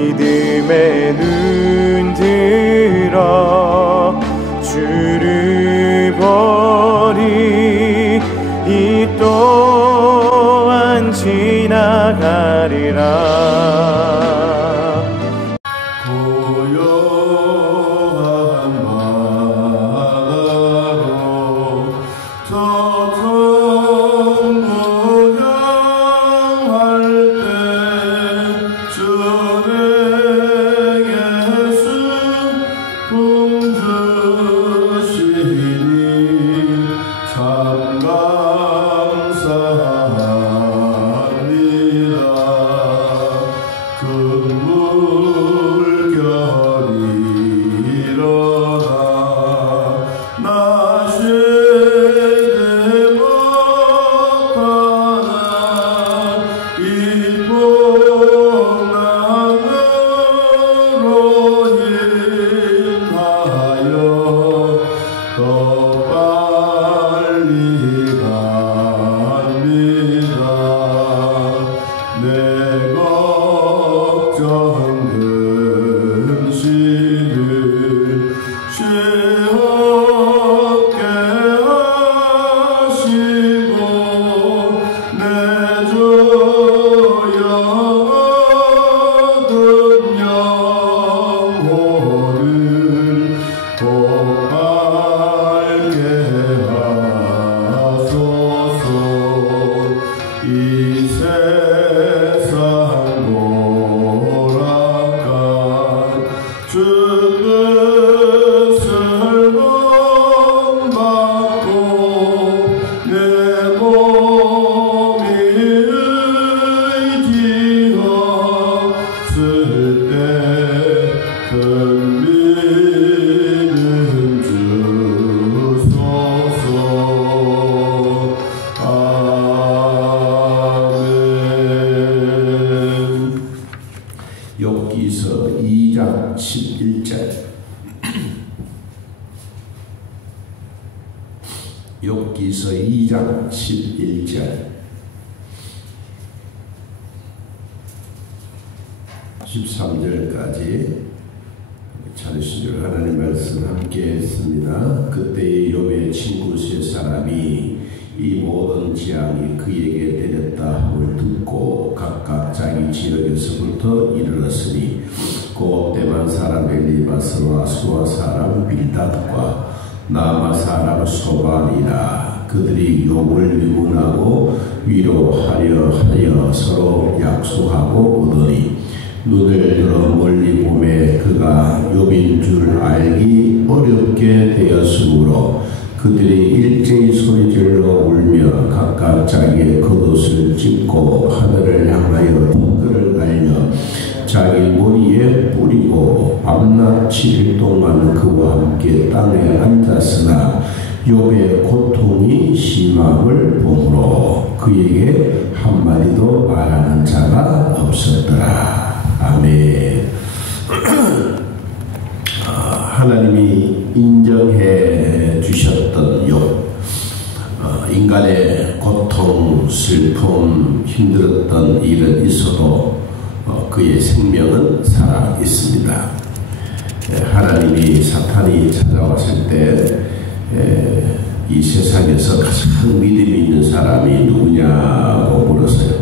믿음의 눈 들어 주를 보리. 이 또한 지나가리라. 욥기서 2장 11절. 욥기서 2장 11절 13절까지 찾으신 줄 하나님 말씀 함께 했습니다. 그때의 욥의 친구 세 사람이 이 모든 재앙이 그에게 내렸다 함을 듣고 각각 자기 지역에서부터 이르렀으니 곧 대만 사람 엘리바스와 수아 사람 빌닷과 나마 사람 소반이라. 그들이 욥을 위문하고 위로하려 하여 서로 약속하고 오더니 눈을 들어 멀리 보매 그가 욥인 줄 알기 어렵게 되었으므로 그들이 일제히 소리질러 울며 각각 자기의 겉옷을 찢고 하늘을 향하여 덩그를 날려 자기 머리에 뿌리고 밤낮 7일 동안 그와 함께 땅에 앉았으나 욥의 고통이 심함을 보므로 그에게 한마디도 말하는 자가 없었더라. 아멘. 하나님이 인정해 주셨던 욥, 인간의 고통, 슬픔, 힘들었던 일은 있어도 그의 생명은 살아 있습니다. 하나님이 사탄이 찾아왔을 때 이 세상에서 가장 믿음이 있는 사람이 누구냐고 물었어요.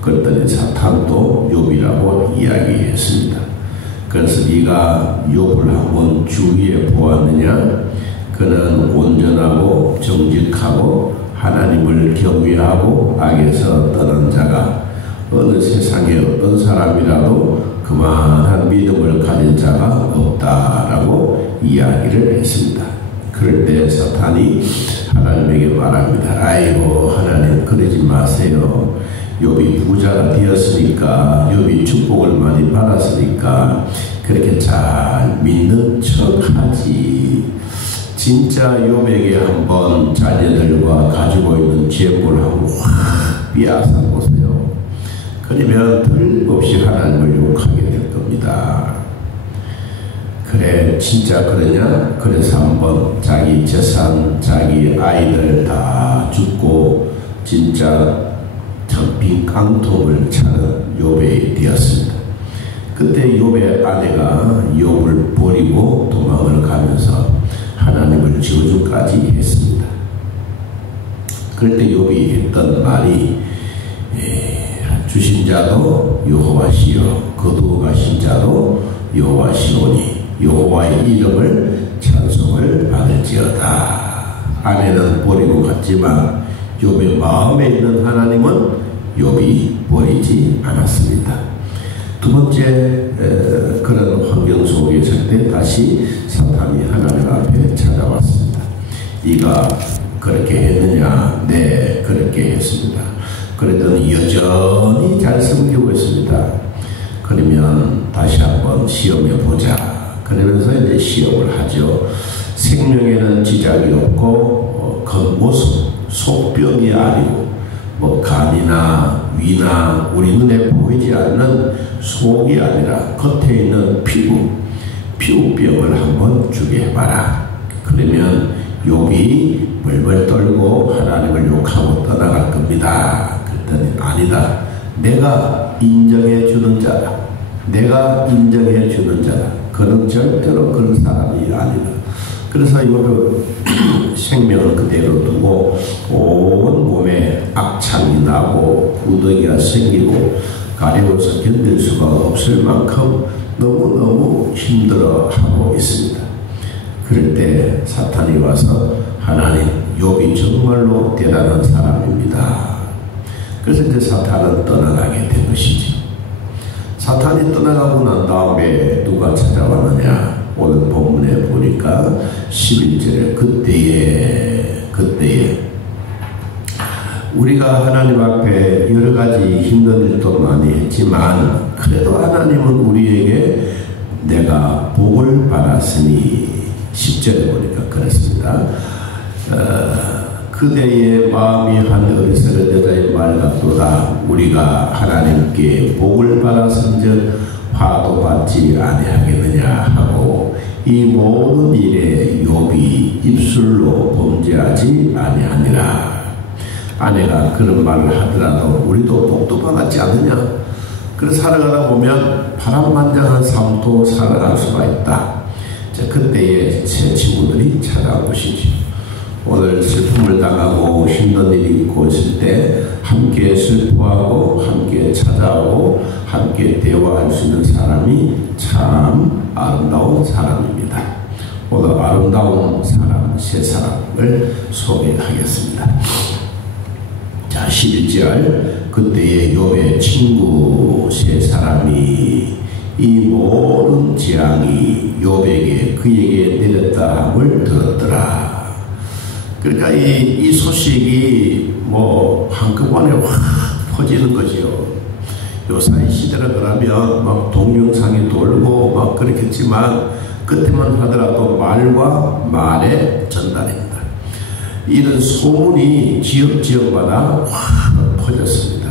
그랬더니 사탄도 욥이라고 이야기했습니다. 그래서 네가 욥을 한번 주위에 보았느냐? 그는 온전하고 정직하고 하나님을 경외하고 악에서 떠난 자가 어느 세상에 어떤 사람이라도 그만한 믿음을 가진 자가 없다라고 이야기를 했습니다. 그럴 때 사탄이 하나님에게 말합니다. 아이고 하나님 그러지 마세요. 욥이 부자가 되었으니까, 욥이 축복을 많이 받았으니까 그렇게 잘 믿는 척하지. 진짜 욥에게 한번 자녀들과 가지고 있는 재물을 한번 확 빼앗아 보세요. 그러면 덜없이 하나님을 욕하게 될 겁니다. 그래 진짜 그러냐? 그래서 한번 자기 재산, 자기 아이들 다 죽고 진짜 빈 깡통을 차는 욥이 되었습니다. 그때 욥의 아내가 욥을 버리고 도망을 가면서 하나님을 저주까지 했습니다. 그럴 때 욥이 했던 말이 주신 자도 여호와시요 거두어가신 자도 여호와시오니 여호와의 이름을 찬송을 받을지어다. 아내는 버리고 갔지만 욥의 마음에 있는 하나님은 욥이 버리지 않았습니다. 두 번째 그런 환경 속에 있을 때 다시 사탄이 하나님 앞에 찾아왔습니다. 네가 그렇게 했느냐? 네, 그렇게 했습니다. 그랬더니 여전히 잘 섬기고 있습니다. 그러면 다시 한번 시험해 보자. 그러면서 이제 시험을 하죠. 생명에는 지장이 없고 겉모습, 속병이 아니고 뭐 간이나 위나 우리 눈에 보이지 않는 속이 아니라 겉에 있는 피부병을 한번 주게 해봐라. 그러면 욥이 벌벌 떨고 하나님을 욕하고 떠나갈 겁니다. 그랬더니 아니다. 내가 인정해 주는 자다. 내가 인정해 주는 자다. 그는 절대로 그런 사람이 아니다. 그래서 욥은 생명을 그대로 두고 온 몸에 악창이 나고 구더기가 생기고 가려워서 견딜 수가 없을 만큼 너무너무 힘들어하고 있습니다. 그럴 때 사탄이 와서 하나님, 욥이 정말로 대단한 사람입니다. 그래서 이제 사탄은 떠나가게 된 것이지. 사탄이 떠나가고 난 다음에 누가 찾아왔느냐? 오늘 본문에 보니까 11절에 그때에 우리가 하나님 앞에 여러 가지 힘든 일도 많이 했지만 그래도 하나님은 우리에게 내가 복을 받았으니 10절에 보니까 그렇습니다. 그대의 마음이 한 어리석은 여자의 말 같도다. 우리가 하나님께 복을 받았은즉 화도 받지 아니하겠느냐 하고 이 모든 일에 욥이 입술로 범죄하지 아니하니라. 아내가 그런 말을 하더라도 우리도 복도 받았지 않느냐. 그래서 살아가다 보면 파란만장한 삶도 살아갈 수가 있다. 자, 그때의 제 친구들이 찾아온 것이지. 오늘 슬픔을 당하고 힘든 일이 있고 있을 때 함께 슬퍼하고 함께 찾아오고 함께 대화할 수 있는 사람이 참 아름다운 사람입니다. 오늘 아름다운 사람 세 사람을 소개하겠습니다. 자, 11절 그때의 욥의 친구 세 사람이 이 모든 재앙이 욥에게 그에게 내렸다 함을 들었더라. 그러니까 이 소식이 뭐 한꺼번에 확 퍼지는 거지요. 요사이 시대라 그러면 막 동영상이 돌고 막 그렇겠지만 그때만 하더라도 말과 말의 전달입니다. 이런 소문이 지역마다 확 퍼졌습니다.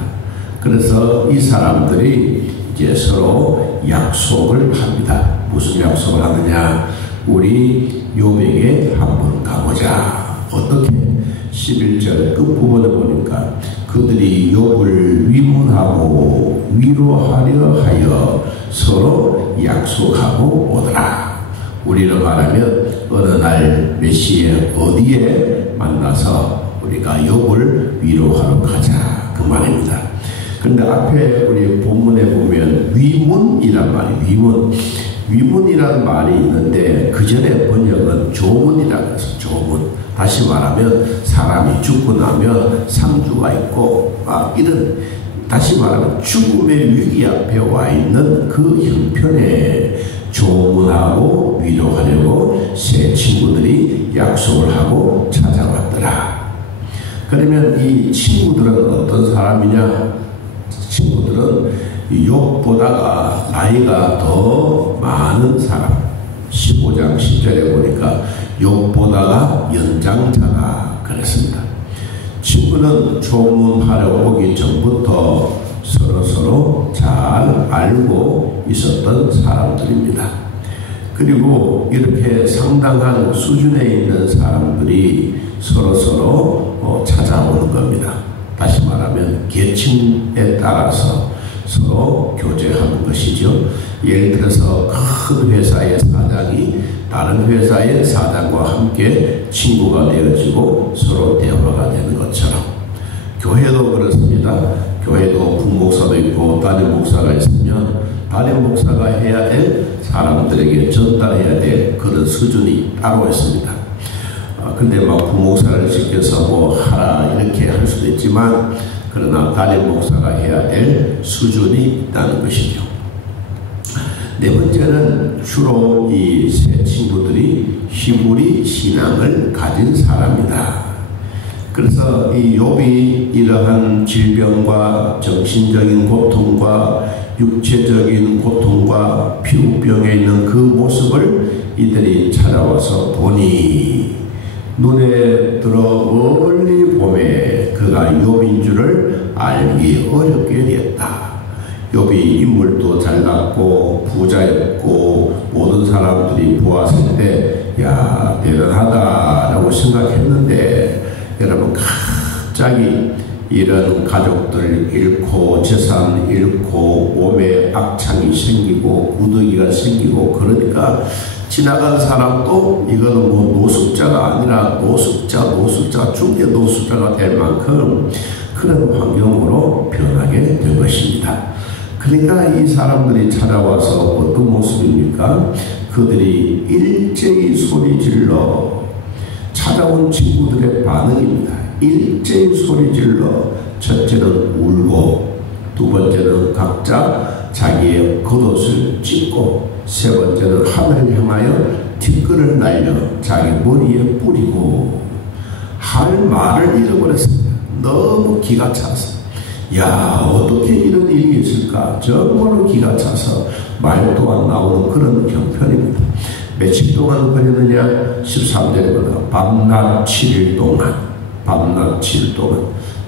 그래서 이 사람들이 이제 서로 약속을 합니다. 무슨 약속을 하느냐? 우리 욥에게 한번 가보자. 어떻게? 11절 끝부분에 보니까 그들이 욥을 위문하고 위로하려 하여 서로 약속하고 오더라. 우리로 말하면 어느 날 몇 시에 어디에 만나서 우리가 욥을 위로하러 가자 그 말입니다. 그런데 앞에 우리 본문에 보면 위문이란 말이 위문이란 말이 있는데 그 전에 번역은 조문이라고 해서 조문. 다시 말하면 사람이 죽고 나면 상주가 있고 이런 다시 말하면 죽음의 위기 앞에 와 있는 그 형편에 조문하고 위로하려고 세 친구들이 약속을 하고 찾아왔더라. 그러면 이 친구들은 어떤 사람이냐? 친구들은 욥보다가 나이가 더 많은 사람. 15장 10절에 보니까 욥보다가 연장자가 그랬습니다. 친구는 조문하러 오기 전부터 서로 잘 알고 있었던 사람들입니다. 그리고 이렇게 상당한 수준에 있는 사람들이 서로 찾아오는 겁니다. 다시 말하면 계층에 따라서 서로 교제하는 것이죠. 예를 들어서 큰 회사의 사장이 다른 회사의 사장과 함께 친구가 되어지고 서로 대화가 되는 것처럼 교회도 그렇습니다. 교회도 부목사도 있고 담임 목사가 있으면 담임 목사가 해야 될 사람들에게 전달해야 될 그런 수준이 따로 있습니다. 근데 막 부목사를 시켜서 뭐 하라 이렇게 할 수도 있지만 그러나 담임 목사가 해야 될 수준이 있다는 것이죠. 네 번째는 주로 이 세 친구들이 히브리 신앙을 가진 사람이다. 그래서 이 욥이 이러한 질병과 정신적인 고통과 육체적인 고통과 피부병에 있는 그 모습을 이들이 찾아와서 보니 눈에 들어 멀리 보매 그가 욥인 줄을 알기 어렵게 되었다. 욥이 인물도 잘났고 부자였고 모든 사람들이 보았을 때 야 대단하다라고 생각했는데 여러분 갑자기 이런 가족들 잃고 재산 잃고 몸에 악창이 생기고 구더기가 생기고 그러니까 지나간 사람도 이거는 뭐 노숙자가 아니라 노숙자 중에 노숙자가 될 만큼 그런 환경으로 변하게 된 것입니다. 그러니까 이 사람들이 찾아와서 어떤 모습입니까? 그들이 일제히 소리질러 찾아온 친구들의 반응입니다. 일제히 소리질러 첫째는 울고 두 번째는 각자 자기의 겉옷을 찢고 세 번째는 하늘을 향하여 티끌을 날려 자기 머리에 뿌리고 할 말을 잃어버렸습니다. 너무 기가 차서 야 어떻게 이런 일이 있을까 정말로 기가 차서 말도 안 나오는 그런 형편입니다. 며칠 동안 그랬느냐 13절에 보면 밤낮 7일 동안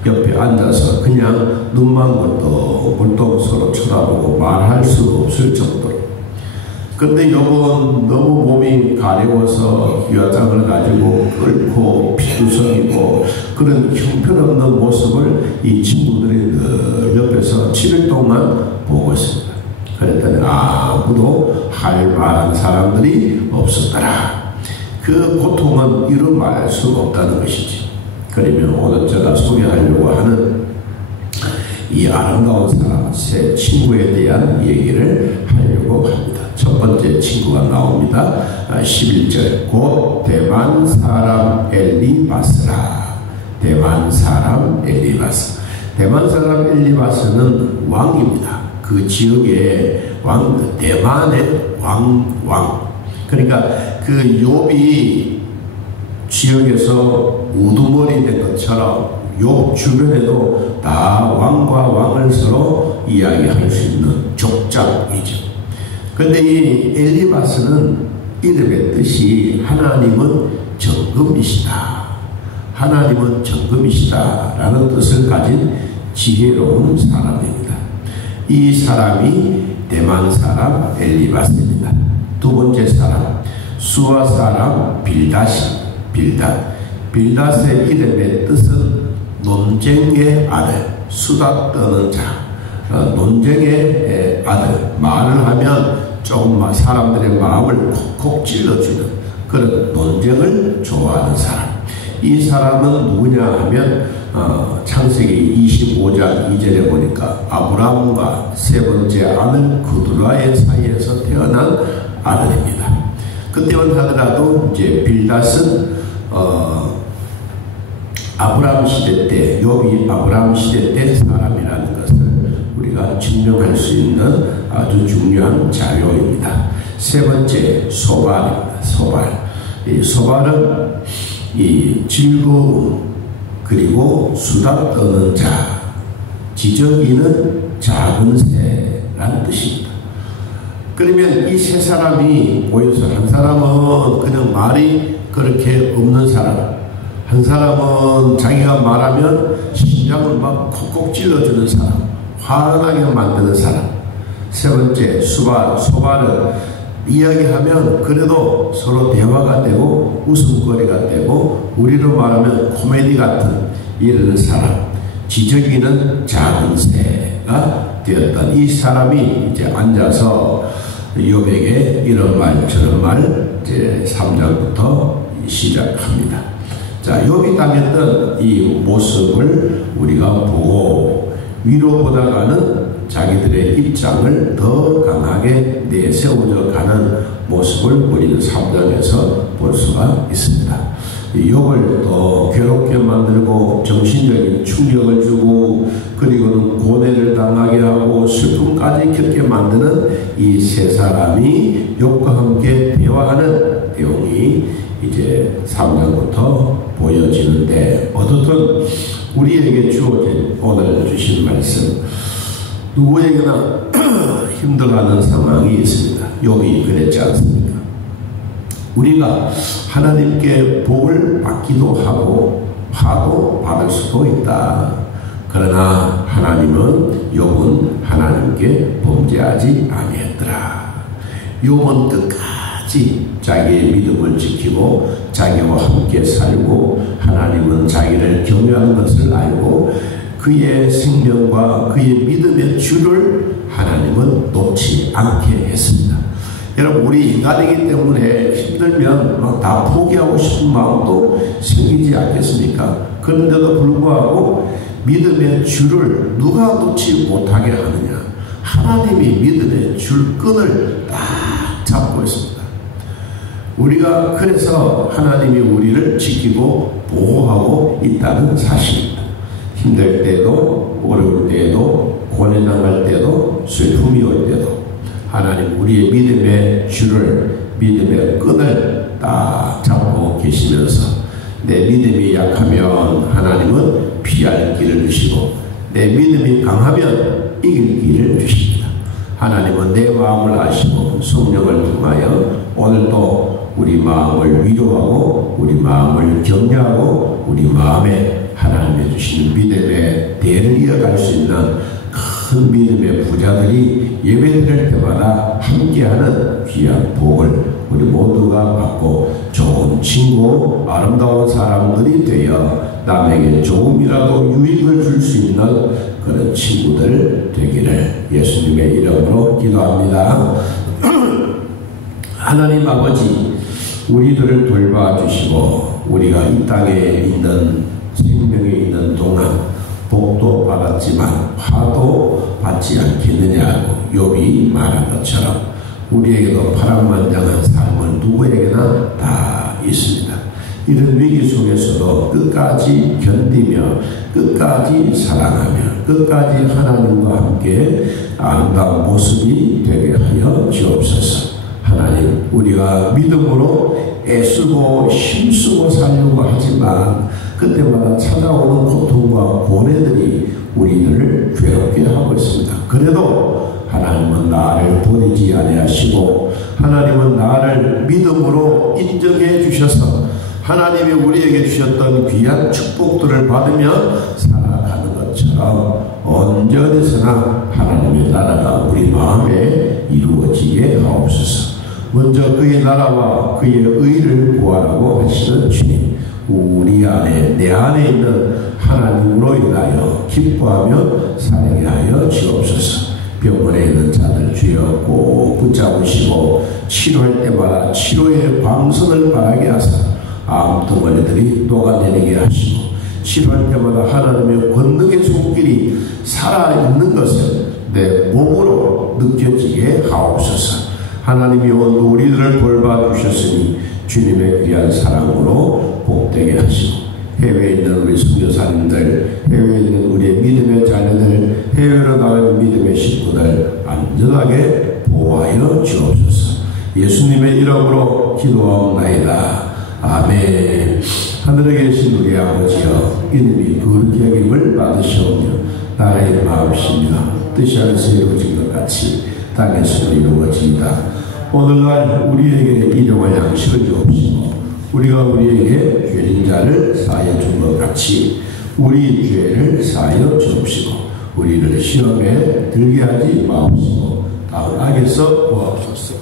옆에 앉아서 그냥 눈만 벌떡벌떡 서로 쳐다보고 말할 수 없을 정도로. 근데 욥은 너무 몸이 가려워서 휘화장을 가지고 끓고 피투성이고 그런 형편없는 모습을 이 친구들이 늘 옆에서 7일 동안 보고 있습니다. 그랬더니 아무도 할 말한 사람들이 없었더라. 그 고통은 이루 말할 수 없다는 것이지. 그러면 오늘 제가 소개하려고 하는 이 아름다운 사람 세 친구에 대한 얘기를 하려고 합니다. 첫 번째 친구가 나옵니다. 11절 곧 대만 사람 엘리바스라. 대만 사람 엘리바스. 대만 사람 엘리바스는 왕입니다. 그 지역의 왕, 대만의 왕. 그러니까 그 욥이 지역에서 우두머리 된 것처럼 욥 주변에도 다 왕과 왕을 서로 이야기할 수 있는 족장이죠. 그런데 이 엘리바스는 이름의 뜻이 하나님은 정금이시다. 하나님은 정금이시다 라는 뜻을 가진 지혜로운 사람입니다. 이 사람이 대만 사람 엘리바스입니다. 두 번째 사람 수아 사람 빌닷의 이름의 뜻은 논쟁의 아들, 수다 떠는 자, 논쟁의 아들. 말을 하면 조금 사람들의 마음을 콕콕 찔러주는 그런 논쟁을 좋아하는 사람. 이 사람은 누구냐 하면 창세기 25장 2절에 보니까 아브라함과 세 번째 아들 그두라의 사이에서 태어난 아들입니다. 그때만 하더라도 이제 빌닷은 아브라함 시대 때, 욥이 아브라함 시대 때 사람이라는 것을 우리가 증명할 수 있는 아주 중요한 자료입니다. 세 번째 소발입니다. 이 소발은 이 즐거움 그리고 수다 떠는 자, 지저귀는 작은 새라는 뜻입니다. 그러면 이 세 사람이 모여서 한 사람은 그냥 말이 그렇게 없는 사람, 한 사람은 자기가 말하면 심장을 막 콕콕 찔러주는 사람, 화나게 만드는 사람. 세 번째 소발은 이야기하면 그래도 서로 대화가 되고 웃음거리가 되고 우리로 말하면 코미디 같은 이런 사람. 지저귀는 작은 새가 되었던 이 사람이 이제 앉아서 욥에게 이런 말 저런 말 이제 3장부터 시작합니다. 자, 욥이 당했던 이 모습을 우리가 보고 위로보다가는 자기들의 입장을 더 강하게 내세워져 가는 모습을 우리는 3장에서 볼 수가 있습니다. 욥을 더 괴롭게 만들고 정신적인 충격을 주고 그리고는 고뇌를 당하게 하고 슬픔까지 겪게 만드는 이 세 사람이 욥과 함께 대화하는 내용이 이제 3장부터 보여지는데 어떻든 우리에게 주어진 오늘 주신 말씀 누구에게나 힘들어하는 상황이 있습니다. 욥이 그랬지 않습니까? 우리가 하나님께 복을 받기도 하고 화도 받을 수도 있다. 그러나 하나님은 욥은 하나님께 범죄하지 아니했더라. 욥은 끝까지 자기의 믿음을 지키고 자기와 함께 살고 하나님은 자기를 경외하는 것을 알고 그의 생명과 그의 믿음의 줄을 하나님은 놓지 않게 했습니다. 여러분 우리 인간이기 때문에 힘들면 막 다 포기하고 싶은 마음도 생기지 않겠습니까? 그런데도 불구하고 믿음의 줄을 누가 놓지 못하게 하느냐? 하나님이 믿음의 줄끈을 딱 잡고 있습니다. 우리가 그래서 하나님이 우리를 지키고 보호하고 있다는 사실입니다. 힘들 때도 어려울 때도 고뇌당할 때도 슬픔이 올 때도 하나님 우리의 믿음의 줄을 믿음의 끈을 딱 잡고 계시면서 내 믿음이 약하면 하나님은 피할 길을 주시고 내 믿음이 강하면 이길 길을 주십니다. 하나님은 내 마음을 아시고 성령을 통하여 오늘도 우리 마음을 위로하고 우리 마음을 격려하고 우리 마음에 하나님이 주시는 믿음의 대를 이어갈 수 있는 큰 믿음의 부자들이 예배드릴 때마다 함께하는 귀한 복을 우리 모두가 받고 좋은 친구, 아름다운 사람들이 되어 남에게 조금이라도 유익을 줄 수 있는 그런 친구들 되기를 예수님의 이름으로 기도합니다. 하나님 아버지, 우리들을 돌봐주시고 우리가 이 땅에 있는 생명에 있는 동안 복도 받았지만 화도 받지 않겠느냐고 욥이 말한 것처럼 우리에게도 파란만장한 삶은 누구에게나 다 있습니다. 이런 위기 속에서도 끝까지 견디며 끝까지 사랑하며 끝까지 하나님과 함께 아름다운 모습이 되게 하여 주옵소서. 하나님, 우리가 믿음으로 애쓰고 힘쓰고 살려고 하지만 그때마다 찾아오는 고통과 고뇌들이 우리들을 괴롭게 하고 있습니다. 그래도 하나님은 나를 버리지 아니하시고 하나님은 나를 믿음으로 인정해 주셔서 하나님이 우리에게 주셨던 귀한 축복들을 받으며 살아가는 것처럼 언제 어디서나 하나님의 나라가 우리 마음에 이루어지게 하옵소서. 먼저 그의 나라와 그의 의를 구하라고 하시는 주님, 우리 안에 내 안에 있는 하나님으로 인하여 기뻐하며 살게 하여 주옵소서. 병원에 있는 자들 주여 꼭 붙잡으시고 치료할 때마다 치료의 광선을 바라게 하사 암덩어리들이 녹아내리게 하시고 치료할 때마다 하나님의 권능의 손길이 살아있는 것을 내 몸으로 느껴지게 하옵소서. 하나님이 오늘 우리들을 돌봐주셨으니 주님의 귀한 사랑으로 복되게 하시고 해외에 있는 우리 선교사님들, 해외에 있는 우리의 믿음의 자녀들, 해외로 나가는 믿음의 식구들 안전하게 보호하여 주옵소서. 예수님의 이름으로 기도하옵나이다. 아멘. 하늘에 계신 우리 아버지여, 이름이 거룩히 여김을 받으시오며 나라의 마음이시며 뜻이 하늘에서 이루어진 것 같이 땅에서 이루어지이다. 오늘날 우리에게 일용할 양식을 주옵시고 우리가 우리에게 죄진 자를 사하여 준 것 같이 우리 죄를 사하여 주옵시고 우리를 시험에 들게 하지 마옵시고 다음 악에서 구하옵소서.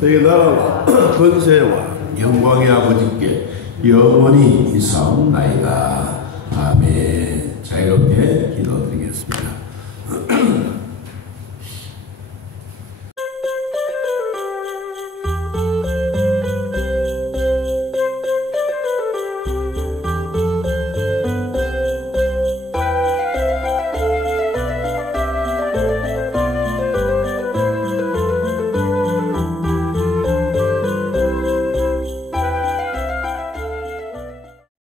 너희 나라와 권세와 영광의 아버지께 영원히 있사옵나이다. 아멘. 자유롭게 기도드리겠습니다.